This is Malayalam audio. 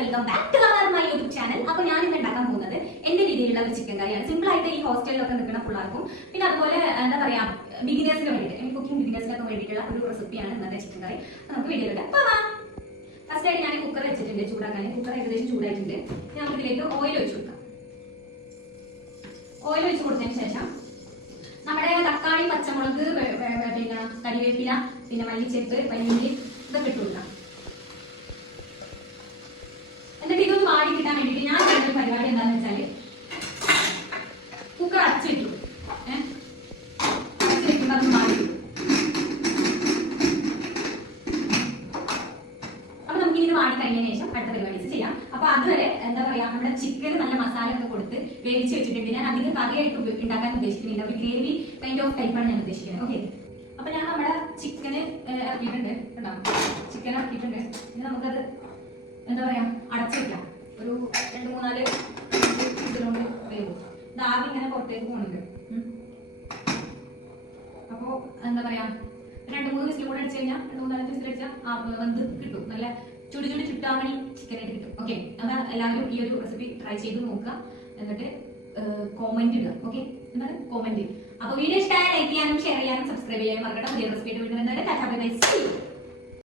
Welcome back to my YouTube channel. അപ്പോൾ ഞാൻ ഇന്ന് ഉണ്ടാക്കാൻ പോകുന്നത് എന്റെ രീതിയിലുള്ള ഒരു ചിക്കൻ കറിയാണ്. സിമ്പിൾ ആയിട്ട് ഈ ഹോസ്റ്റലിലൊക്കെ നിൽക്കുന്ന പിള്ളേർക്കും പിന്നെ അതുപോലെ എന്താ പറയാ ബിഗിനേഴ്സിന് വേണ്ടിയിട്ട് കുക്കിംഗ് ബിഗിനേഴ്സിനൊക്കെ വേണ്ടിയിട്ടുള്ള ഒരു റെസിപ്പിയാണ് ഇന്നത്തെ ചിക്കൻ കറി. നമുക്ക് വീഡിയോയിലൂടെ പോവാം. ഫസ്റ്റ് ആയിട്ട് ഞാൻ കുക്കർ വെച്ചിട്ടുണ്ട് ചൂടാക്കാൻ. കുക്കർ ഏകദേശം ചൂടായിട്ടുണ്ട്. നമുക്ക് ഇതിലേക്ക് ഓയിൽ ഒഴിച്ചു കൊടുക്കാം. ഓയിൽ ഒഴിച്ചു കൊടുത്തതിന് ശേഷം നമ്മുടെ തക്കാളി, പച്ചമുളക്, പിന്നെ കരിവേപ്പില, പിന്നെ മല്ലിച്ചെപ്പ്, പനിയുള്ളി ഇതൊക്കെ ഇട്ട് കൊടുക്കാം. എന്നിട്ട് ഇതൊന്ന് വാടി കിട്ടാൻ വേണ്ടിയിട്ട് ഞാൻ ചെയ്യുന്ന പരിപാടി എന്താണെന്ന് വെച്ചാൽ കുക്കർ അടച്ചു വെക്കും. അടച്ചു വെക്കുമ്പോൾ അതൊന്ന് വാടി കിട്ടും. അപ്പൊ നമുക്ക് ഇത് വാടി കഴിഞ്ഞതിന് ശേഷം അടുത്ത പരിപാടീസ് ചെയ്യാം. അപ്പൊ അതുവരെ എന്താ പറയാ നമ്മുടെ ചിക്കന് നല്ല മസാല ഒക്കെ കൊടുത്ത് വേവിച്ച് വെച്ചിട്ടുണ്ട്. ഞാൻ അധികം കറിയായിട്ട് ഉണ്ടാക്കാൻ ഉദ്ദേശിക്കുന്നില്ല. ഒരു ഗ്രേവി കൈൻഡ് ഓഫ് ടൈപ്പാണ് ഞാൻ ഉദ്ദേശിക്കുന്നത്. ഓക്കെ, അപ്പൊ ഞാൻ നമ്മുടെ ചിക്കന് ഇറക്കിയിട്ടുണ്ട് കേട്ടോ. ചിക്കൻ ഇറക്കിയിട്ടുണ്ട്. ഇനി നമുക്കത് എന്താ പറയാ അടച്ചു വെക്കാം. ഒരു 2-3-4 ഇതിലോട്ട് വേവും. ദാവി ഇങ്ങനെ പുറത്തേക്ക് പോകുന്നുണ്ട്. അപ്പോ എന്താ പറയാ 2-3 വിസിൽ കൂടെ അടിച്ചു കഴിഞ്ഞാൽ 2-4 വിസിൽ അടിച്ചാൽ വെന്ത് കിട്ടും. നല്ല ചുടി ചുട്ടാമണി ചിക്കൻ ആയിട്ട് കിട്ടും. ഓക്കെ, അതാ എല്ലാവരും ഈ ഒരു റെസിപ്പി ട്രൈ ചെയ്ത് നോക്കുക. എന്നിട്ട് കോമെന്റ് ഇടുക. ഓക്കെ, എന്താണ് കോമെന്റ്. അപ്പൊ വീഡിയോ ഇഷ്ടമായ ലൈക്ക് ചെയ്യാനും ഷെയർ ചെയ്യാനും സബ്സ്ക്രൈബ് ചെയ്യാനും മറക്കട്ടെ. പുതിയ റെസിപ്പി വീണ്ടും എന്തായാലും